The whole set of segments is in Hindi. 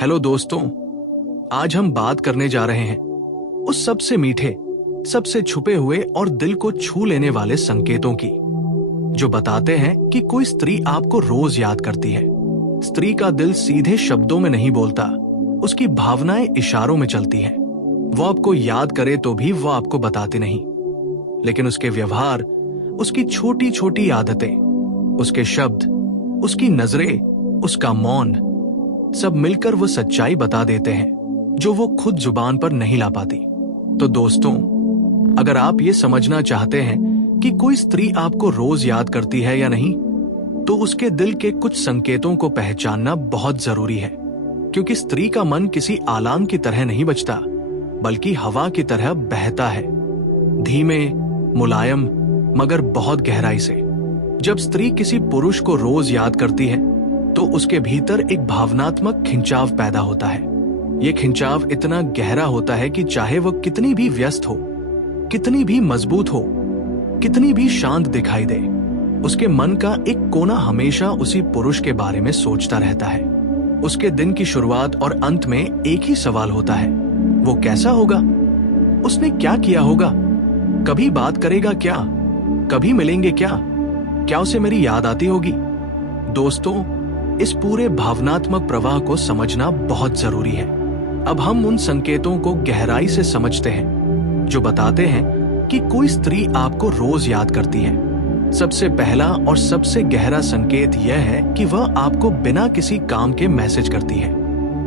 हेलो दोस्तों, आज हम बात करने जा रहे हैं उस सबसे मीठे, सबसे छुपे हुए और दिल को छू लेने वाले संकेतों की, जो बताते हैं कि कोई स्त्री आपको रोज याद करती है। स्त्री का दिल सीधे शब्दों में नहीं बोलता, उसकी भावनाएं इशारों में चलती हैं। वो आपको याद करे तो भी वो आपको बताती नहीं, लेकिन उसके व्यवहार, उसकी छोटी छोटी आदतें, उसके शब्द, उसकी नजरें, उसका मौन, सब मिलकर वो सच्चाई बता देते हैं जो वो खुद जुबान पर नहीं ला पाती। तो दोस्तों, अगर आप ये समझना चाहते हैं कि कोई स्त्री आपको रोज याद करती है या नहीं, तो उसके दिल के कुछ संकेतों को पहचानना बहुत जरूरी है। क्योंकि स्त्री का मन किसी अलार्म की तरह नहीं बजता, बल्कि हवा की तरह बहता है, धीमे, मुलायम, मगर बहुत गहराई से। जब स्त्री किसी पुरुष को रोज याद करती है तो उसके भीतर एक भावनात्मक खिंचाव पैदा होता है। यह खिंचाव इतना गहरा होता है कि चाहे वो कितनी भी व्यस्त हो, कितनी भी मजबूत हो, कितनी भी शांत दिखाई दे, उसके मन का एक कोना हमेशा उसी पुरुष के बारे में सोचता रहता है। उसके दिन की शुरुआत और अंत में एक ही सवाल होता है, वो कैसा होगा, उसने क्या किया होगा, कभी बात करेगा क्या, कभी मिलेंगे क्या उसे मेरी याद आती होगी। दोस्तों, इस पूरे भावनात्मक प्रवाह को समझना बहुत जरूरी है। अब हम उन संकेतों को गहराई से समझते हैं जो बताते हैं कि कोई स्त्री आपको रोज याद करती है। सबसे पहला और सबसे गहरा संकेत यह है कि वह आपको बिना किसी काम के मैसेज करती है।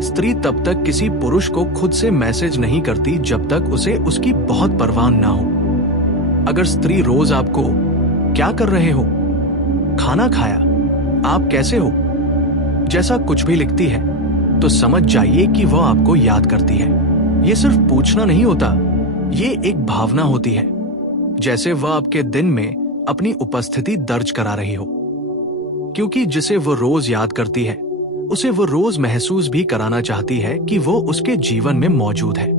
स्त्री तब तक किसी पुरुष को खुद से मैसेज नहीं करती जब तक उसे उसकी बहुत परवाह ना हो। अगर स्त्री रोज आपको क्या कर रहे हो, खाना खाया, आप कैसे हो, जैसा कुछ भी लिखती है, तो समझ जाइए कि वह आपको याद करती है। ये सिर्फ पूछना नहीं होता, ये एक भावना होती है, जैसे वह आपके दिन में अपनी उपस्थिति दर्ज करा रही हो। क्योंकि जिसे वो रोज याद करती है, उसे वो रोज महसूस भी कराना चाहती है कि वो उसके जीवन में मौजूद है।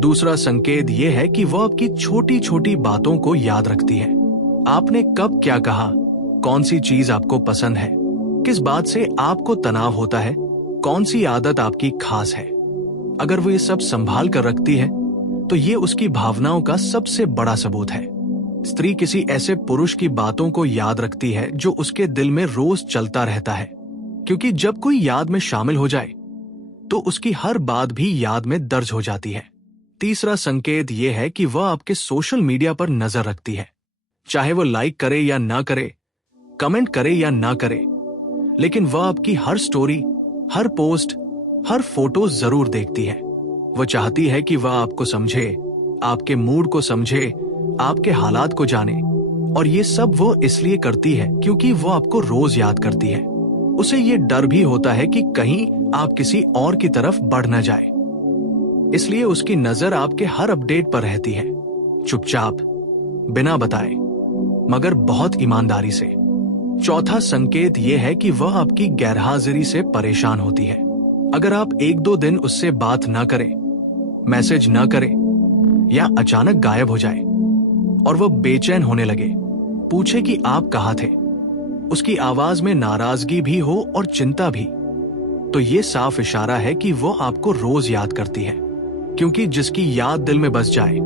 दूसरा संकेत ये है कि वो आपकी छोटी छोटी बातों को याद रखती है। आपने कब क्या कहा, कौन सी चीज आपको पसंद है, किस बात से आपको तनाव होता है, कौन सी आदत आपकी खास है। अगर वो ये सब संभाल कर रखती है तो ये उसकी भावनाओं का सबसे बड़ा सबूत है। स्त्री किसी ऐसे पुरुष की बातों को याद रखती है जो उसके दिल में रोज चलता रहता है, क्योंकि जब कोई याद में शामिल हो जाए तो उसकी हर बात भी याद में दर्ज हो जाती है। तीसरा संकेत यह है कि वह आपके सोशल मीडिया पर नजर रखती है। चाहे वो लाइक करे या ना करे, कमेंट करे या ना करे, लेकिन वह आपकी हर स्टोरी, हर पोस्ट, हर फोटो जरूर देखती है। वह चाहती है कि वह आपको समझे, आपके मूड को समझे, आपके हालात को जाने, और ये सब वो इसलिए करती है क्योंकि वो आपको रोज याद करती है। उसे ये डर भी होता है कि कहीं आप किसी और की तरफ बढ़ न जाए, इसलिए उसकी नजर आपके हर अपडेट पर रहती है, चुपचाप, बिना बताए, मगर बहुत ईमानदारी से। चौथा संकेत यह है कि वह आपकी गैरहाजिरी से परेशान होती है। अगर आप 1-2 दिन उससे बात ना करें, मैसेज ना करें, या अचानक गायब हो जाए और वह बेचैन होने लगे, पूछे कि आप कहाँ थे, उसकी आवाज में नाराजगी भी हो और चिंता भी, तो ये साफ इशारा है कि वो आपको रोज याद करती है। क्योंकि जिसकी याद दिल में बस जाए,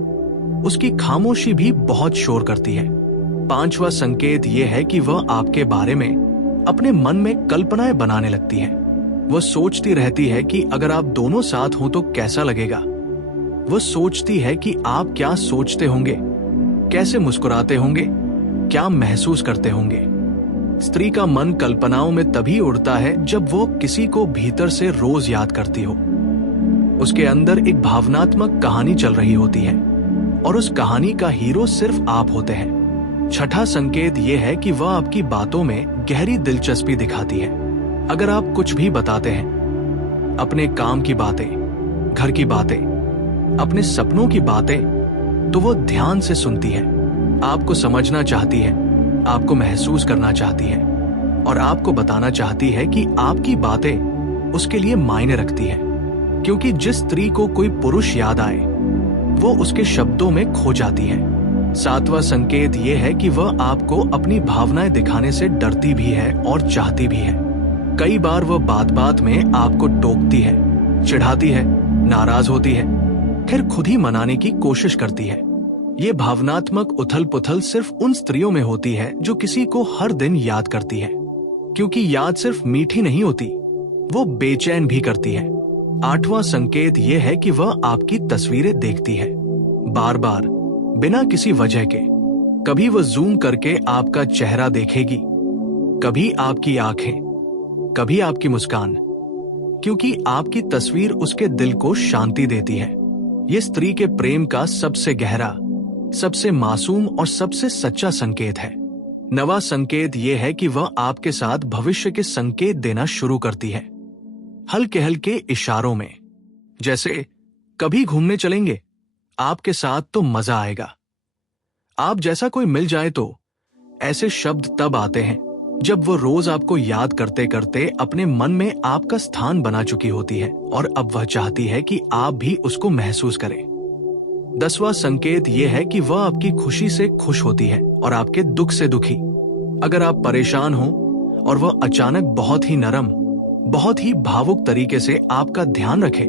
उसकी खामोशी भी बहुत शोर करती है। पांचवा संकेत यह है कि वह आपके बारे में अपने मन में कल्पनाएं बनाने लगती है। वह सोचती रहती है कि अगर आप दोनों साथ हों तो कैसा लगेगा। वह सोचती है कि आप क्या सोचते होंगे, कैसे मुस्कुराते होंगे, क्या महसूस करते होंगे। स्त्री का मन कल्पनाओं में तभी उड़ता है जब वो किसी को भीतर से रोज याद करती हो। उसके अंदर एक भावनात्मक कहानी चल रही होती है, और उस कहानी का हीरो सिर्फ आप होते हैं। छठा संकेत यह है कि वह आपकी बातों में गहरी दिलचस्पी दिखाती है। अगर आप कुछ भी बताते हैं, अपने काम की बातें, घर की बातें, अपने सपनों की बातें, तो वो ध्यान से सुनती है, आपको समझना चाहती है, आपको महसूस करना चाहती है, और आपको बताना चाहती है कि आपकी बातें उसके लिए मायने रखती है। क्योंकि जिस स्त्री को कोई पुरुष याद आए, वो उसके शब्दों में खो जाती है। सातवां संकेत यह है कि वह आपको अपनी भावनाएं दिखाने से डरती भी है और चाहती भी है। कई बार वह बात बात में आपको टोकती है, चिढ़ाती है, नाराज होती है, फिर खुद ही मनाने की कोशिश करती है। ये भावनात्मक उथल पुथल सिर्फ उन स्त्रियों में होती है जो किसी को हर दिन याद करती है, क्योंकि याद सिर्फ मीठी नहीं होती, वो बेचैन भी करती है। 8वां संकेत ये है कि वह आपकी तस्वीरें देखती है, बार बार, बिना किसी वजह के। कभी वह जूम करके आपका चेहरा देखेगी, कभी आपकी आंखें, कभी आपकी मुस्कान, क्योंकि आपकी तस्वीर उसके दिल को शांति देती है। ये स्त्री के प्रेम का सबसे गहरा, सबसे मासूम और सबसे सच्चा संकेत है। 9वां संकेत यह है कि वह आपके साथ भविष्य के संकेत देना शुरू करती है, हल्के हल्के इशारों में, जैसे कभी घूमने चलेंगे, आपके साथ तो मजा आएगा, आप जैसा कोई मिल जाए तो। ऐसे शब्द तब आते हैं जब वो रोज आपको याद करते करते अपने मन में आपका स्थान बना चुकी होती है और अब वह चाहती है कि आप भी उसको महसूस करें। 10वां संकेत यह है कि वह आपकी खुशी से खुश होती है और आपके दुख से दुखी। अगर आप परेशान हो और वह अचानक बहुत ही नरम, बहुत ही भावुक तरीके से आपका ध्यान रखे,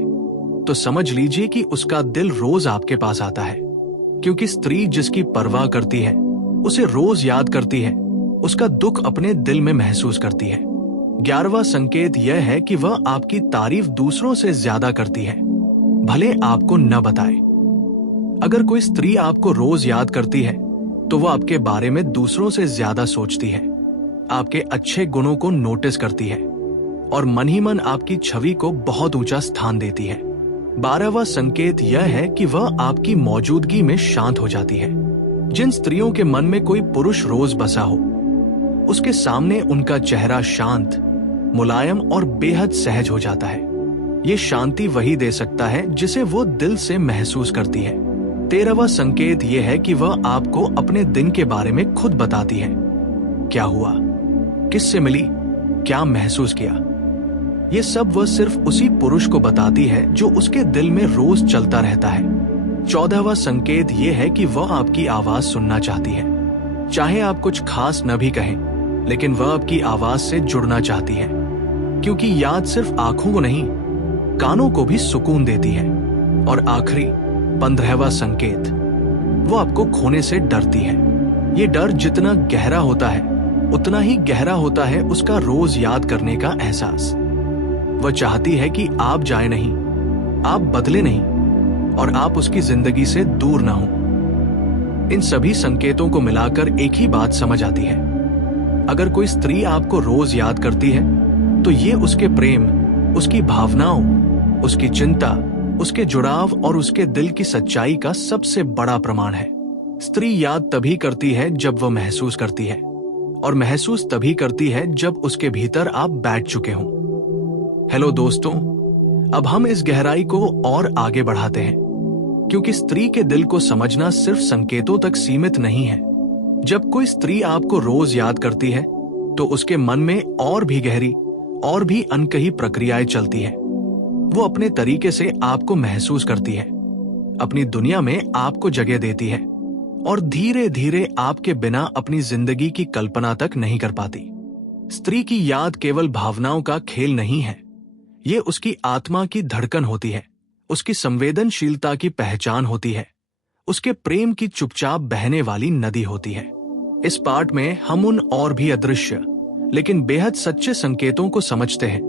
तो समझ लीजिए कि उसका दिल रोज आपके पास आता है, क्योंकि स्त्री जिसकी परवाह करती है, उसे रोज याद करती है, उसका दुख अपने दिल में महसूस करती है। 11वां संकेत यह है कि वह आपकी तारीफ दूसरों से ज्यादा करती है, भले आपको न बताए। अगर कोई स्त्री आपको रोज याद करती है, तो वह आपके बारे में दूसरों से ज्यादा सोचती है, आपके अच्छे गुणों को नोटिस करती है और मन ही मन आपकी छवि को बहुत ऊंचा स्थान देती है। 12वां संकेत यह है कि वह आपकी मौजूदगी में शांत हो जाती है। जिन स्त्रियों के मन में कोई पुरुष रोज बसा हो, उसके सामने उनका चेहरा शांत, मुलायम और बेहद सहज हो जाता है। ये शांति वही दे सकता है जिसे वो दिल से महसूस करती है। 13वां संकेत यह है कि वह आपको अपने दिन के बारे में खुद बताती है, क्या हुआ, किससे मिली, क्या महसूस किया। ये सब वह सिर्फ उसी पुरुष को बताती है जो उसके दिल में रोज चलता रहता है। 14वां संकेत यह है कि वह आपकी आवाज सुनना चाहती है, चाहे आप कुछ खास न भी कहें, लेकिन वह आपकी आवाज से जुड़ना चाहती है, क्योंकि याद सिर्फ आंखों को नहीं, कानों को भी सुकून देती है। और आखिरी 15वां संकेत, वो आपको खोने से डरती है। ये डर जितना गहरा होता है, उतना ही गहरा होता है उसका रोज याद करने का एहसास। वह चाहती है कि आप जाए नहीं, आप बदले नहीं और आप उसकी जिंदगी से दूर ना हो। इन सभी संकेतों को मिलाकर एक ही बात समझ आती है, अगर कोई स्त्री आपको रोज याद करती है, तो ये उसके प्रेम, उसकी भावनाओं, उसकी चिंता, उसके जुड़ाव और उसके दिल की सच्चाई का सबसे बड़ा प्रमाण है। स्त्री याद तभी करती है जब वह महसूस करती है, और महसूस तभी करती है जब उसके भीतर आप बैठ चुके हों। हेलो दोस्तों, अब हम इस गहराई को और आगे बढ़ाते हैं, क्योंकि स्त्री के दिल को समझना सिर्फ संकेतों तक सीमित नहीं है। जब कोई स्त्री आपको रोज याद करती है, तो उसके मन में और भी गहरी, और भी अनकही प्रक्रियाएं चलती हैं। वो अपने तरीके से आपको महसूस करती है, अपनी दुनिया में आपको जगह देती है और धीरे धीरे आपके बिना अपनी जिंदगी की कल्पना तक नहीं कर पाती। स्त्री की याद केवल भावनाओं का खेल नहीं है, ये उसकी आत्मा की धड़कन होती है, उसकी संवेदनशीलता की पहचान होती है, उसके प्रेम की चुपचाप बहने वाली नदी होती है। इस पाठ में हम उन और भी अदृश्य लेकिन बेहद सच्चे संकेतों को समझते हैं,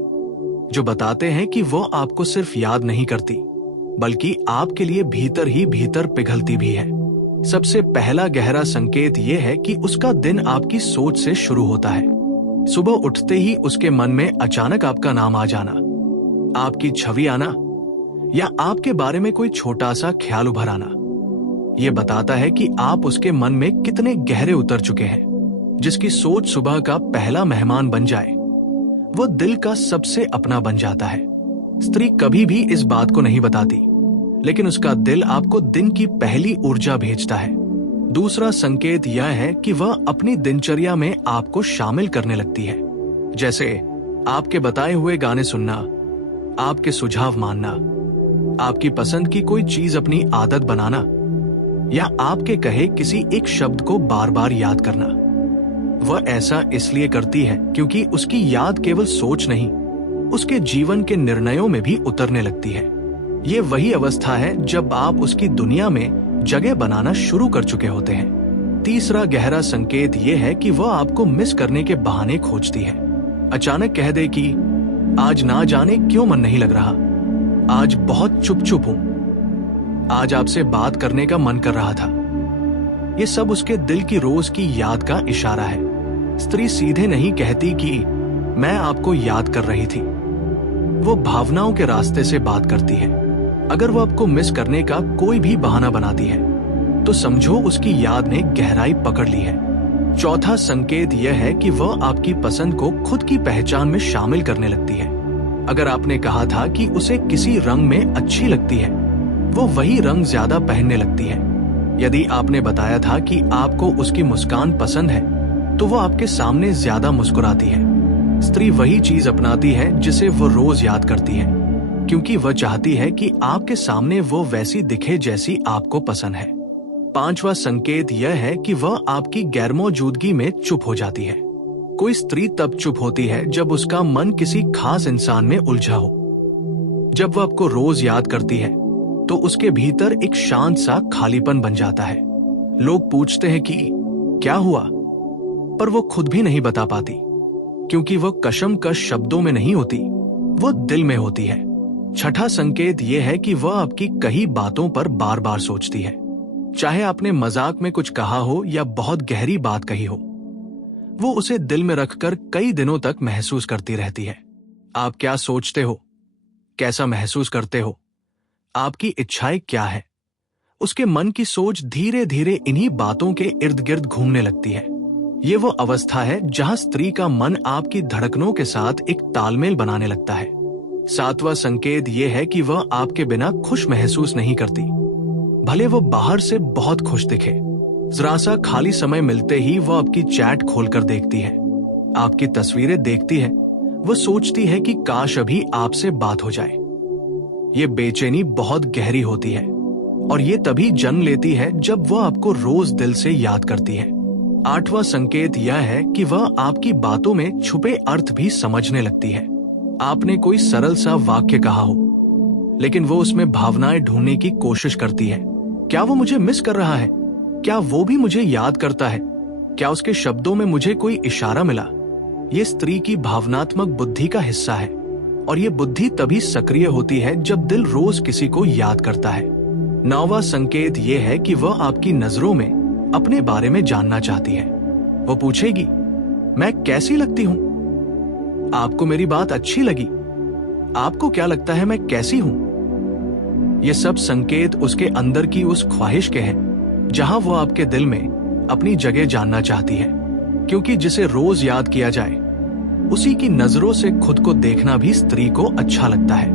जो बताते हैं कि वो आपको सिर्फ याद नहीं करती, बल्कि आपके लिए भीतर ही भीतर पिघलती भी है। सबसे पहला गहरा संकेत यह है कि उसका दिन आपकी सोच से शुरू होता है। सुबह उठते ही उसके मन में अचानक आपका नाम आ जाना, आपकी छवि आना या आपके बारे में कोई छोटा सा ख्याल उभर आना, यह बताता है कि आप उसके मन में कितने गहरे उतर चुके हैं। जिसकी सोच सुबह का पहला मेहमान बन जाए, वो दिल का सबसे अपना बन जाता है। स्त्री कभी भी इस बात को नहीं बताती, लेकिन उसका दिल आपको दिन की पहली ऊर्जा भेजता है। दूसरा संकेत यह है कि वह अपनी दिनचर्या में आपको शामिल करने लगती है, जैसे आपके बताए हुए गाने सुनना, आपके सुझाव मानना, आपकी पसंद की कोई चीज अपनी आदत बनाना या आपके कहे किसी एक शब्द को बार बार याद करना। वह ऐसा इसलिए करती है क्योंकि उसकी याद केवल सोच नहीं, उसके जीवन के निर्णयों में भी उतरने लगती है। ये वही अवस्था है जब आप उसकी दुनिया में जगह बनाना शुरू कर चुके होते हैं। तीसरा गहरा संकेत ये है कि वह आपको मिस करने के बहाने खोजती है। अचानक कह दे कि आज ना जाने क्यों मन नहीं लग रहा, आज बहुत चुप चुप हूं, आज आपसे बात करने का मन कर रहा था। ये सब उसके दिल की रोज की याद का इशारा है। स्त्री सीधे नहीं कहती कि मैं आपको याद कर रही थी, वो भावनाओं के रास्ते से बात करती है। अगर वो आपको मिस करने का कोई भी बहाना बनाती है तो समझो उसकी याद ने गहराई पकड़ ली है। चौथा संकेत यह है कि वह आपकी पसंद को खुद की पहचान में शामिल करने लगती है। अगर आपने कहा था कि उसे किसी रंग में अच्छी लगती है, वो वही रंग ज्यादा पहनने लगती है। यदि आपने बताया था कि आपको उसकी मुस्कान पसंद है, तो वो आपके सामने ज्यादा मुस्कुराती है। स्त्री वही चीज अपनाती है जिसे वो रोज याद करती है, क्योंकि वह चाहती है कि आपके सामने वो वैसी दिखे जैसी आपको पसंद है। पांचवा संकेत यह है कि वह आपकी गैरमौजूदगी में चुप हो जाती है। कोई स्त्री तब चुप होती है जब उसका मन किसी खास इंसान में उलझा हो। जब वह आपको रोज याद करती है तो उसके भीतर एक शांत सा खालीपन बन जाता है। लोग पूछते हैं कि क्या हुआ, पर वो खुद भी नहीं बता पाती, क्योंकि वह कशमकश शब्दों में नहीं होती, वो दिल में होती है। छठा संकेत यह है कि वह आपकी कही बातों पर बार बार सोचती है, चाहे आपने मजाक में कुछ कहा हो या बहुत गहरी बात कही हो। वो उसे दिल में रखकर कई दिनों तक महसूस करती रहती है। आप क्या सोचते हो, कैसा महसूस करते हो, आपकी इच्छाएं क्या है। उसके मन की सोच धीरे धीरे इन्हीं बातों के इर्द गिर्द घूमने लगती है। ये वो अवस्था है जहां स्त्री का मन आपकी धड़कनों के साथ एक तालमेल बनाने लगता है। सातवां संकेत यह है कि वह आपके बिना खुश महसूस नहीं करती, भले वो बाहर से बहुत खुश दिखे। जरा सा खाली समय मिलते ही वह आपकी चैट खोलकर देखती है, आपकी तस्वीरें देखती है। वह सोचती है कि काश अभी आपसे बात हो जाए। ये बेचैनी बहुत गहरी होती है और ये तभी जन्म लेती है जब वह आपको रोज दिल से याद करती है। आठवां संकेत यह है कि वह आपकी बातों में छुपे अर्थ भी समझने लगती है। आपने कोई सरल सा वाक्य कहा हो, लेकिन वो उसमें भावनाएं ढूंढने की कोशिश करती है। क्या वो मुझे मिस कर रहा है? क्या वो भी मुझे याद करता है? क्या उसके शब्दों में मुझे कोई इशारा मिला? ये स्त्री की भावनात्मक बुद्धि का हिस्सा है, और ये बुद्धि तभी सक्रिय होती है जब दिल रोज किसी को याद करता है। नौवां संकेत ये है कि वह आपकी नजरों में अपने बारे में जानना चाहती है। वो पूछेगी, मैं कैसी लगती हूं? आपको मेरी बात अच्छी लगी? आपको क्या लगता है मैं कैसी हूं? ये सब संकेत उसके अंदर की उस ख्वाहिश के हैं जहां वो आपके दिल में अपनी जगह जानना चाहती है, क्योंकि जिसे रोज याद किया जाए उसी की नजरों से खुद को देखना भी स्त्री को अच्छा लगता है।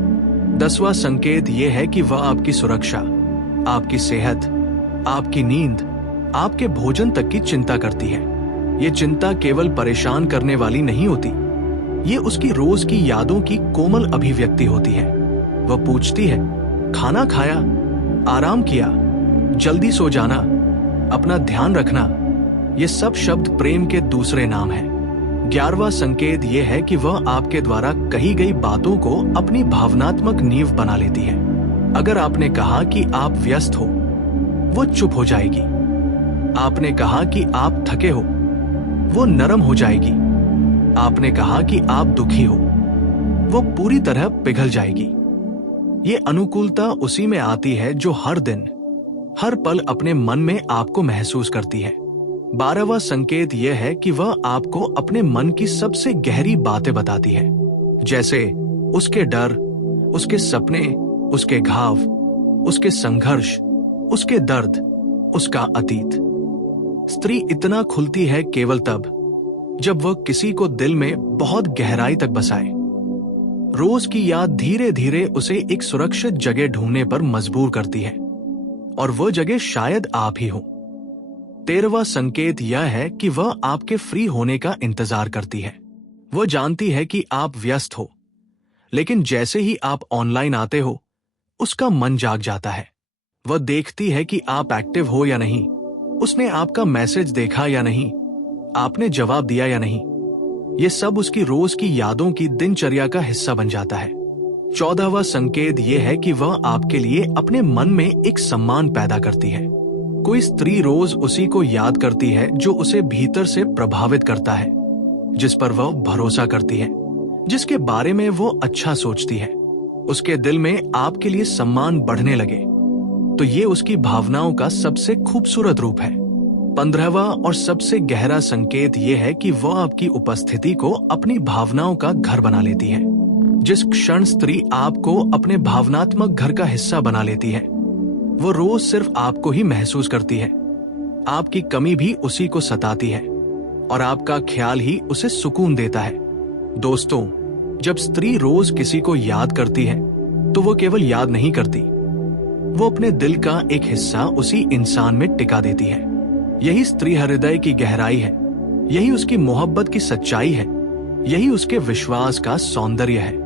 10वां संकेत यह है कि वह आपकी सुरक्षा, आपकी सेहत, आपकी नींद, आपके भोजन तक की चिंता करती है। ये चिंता केवल परेशान करने वाली नहीं होती, ये उसकी रोज की यादों की कोमल अभिव्यक्ति होती है। वह पूछती है, खाना खाया, आराम किया, जल्दी सो जाना, अपना ध्यान रखना। ये सब शब्द प्रेम के दूसरे नाम हैं। 11वां संकेत यह है कि वह आपके द्वारा कही गई बातों को अपनी भावनात्मक नींव बना लेती है। अगर आपने कहा कि आप व्यस्त हो, वो चुप हो जाएगी। आपने कहा कि आप थके हो, वो नरम हो जाएगी। आपने कहा कि आप दुखी हो, वो पूरी तरह पिघल जाएगी। ये अनुकूलता उसी में आती है जो हर दिन, हर पल अपने मन में आपको महसूस करती है। 12वां संकेत यह है कि वह आपको अपने मन की सबसे गहरी बातें बताती है, जैसे उसके डर, उसके सपने, उसके घाव, उसके संघर्ष, उसके दर्द, उसका अतीत। स्त्री इतना खुलती है केवल तब जब वह किसी को दिल में बहुत गहराई तक बसाए। रोज की याद धीरे धीरे उसे एक सुरक्षित जगह ढूंढने पर मजबूर करती है, और वह जगह शायद आप ही हो। 13वां संकेत यह है कि वह आपके फ्री होने का इंतजार करती है। वह जानती है कि आप व्यस्त हो, लेकिन जैसे ही आप ऑनलाइन आते हो, उसका मन जाग जाता है। वह देखती है कि आप एक्टिव हो या नहीं, उसने आपका मैसेज देखा या नहीं, आपने जवाब दिया या नहीं। ये सब उसकी रोज की यादों की दिनचर्या का हिस्सा बन जाता है। 14वां संकेत ये है कि वह आपके लिए अपने मन में एक सम्मान पैदा करती है। कोई स्त्री रोज उसी को याद करती है जो उसे भीतर से प्रभावित करता है, जिस पर वह भरोसा करती है, जिसके बारे में वो अच्छा सोचती है। उसके दिल में आपके लिए सम्मान बढ़ने लगे तो ये उसकी भावनाओं का सबसे खूबसूरत रूप है। 15वां और सबसे गहरा संकेत ये है कि वह आपकी उपस्थिति को अपनी भावनाओं का घर बना लेती है। जिस क्षण स्त्री आपको अपने भावनात्मक घर का हिस्सा बना लेती है, वो रोज सिर्फ आपको ही महसूस करती है। आपकी कमी भी उसी को सताती है और आपका ख्याल ही उसे सुकून देता है। दोस्तों, जब स्त्री रोज किसी को याद करती है तो वो केवल याद नहीं करती, वो अपने दिल का एक हिस्सा उसी इंसान में टिका देती है। यही स्त्री हृदय की गहराई है, यही उसकी मोहब्बत की सच्चाई है, यही उसके विश्वास का सौंदर्य है।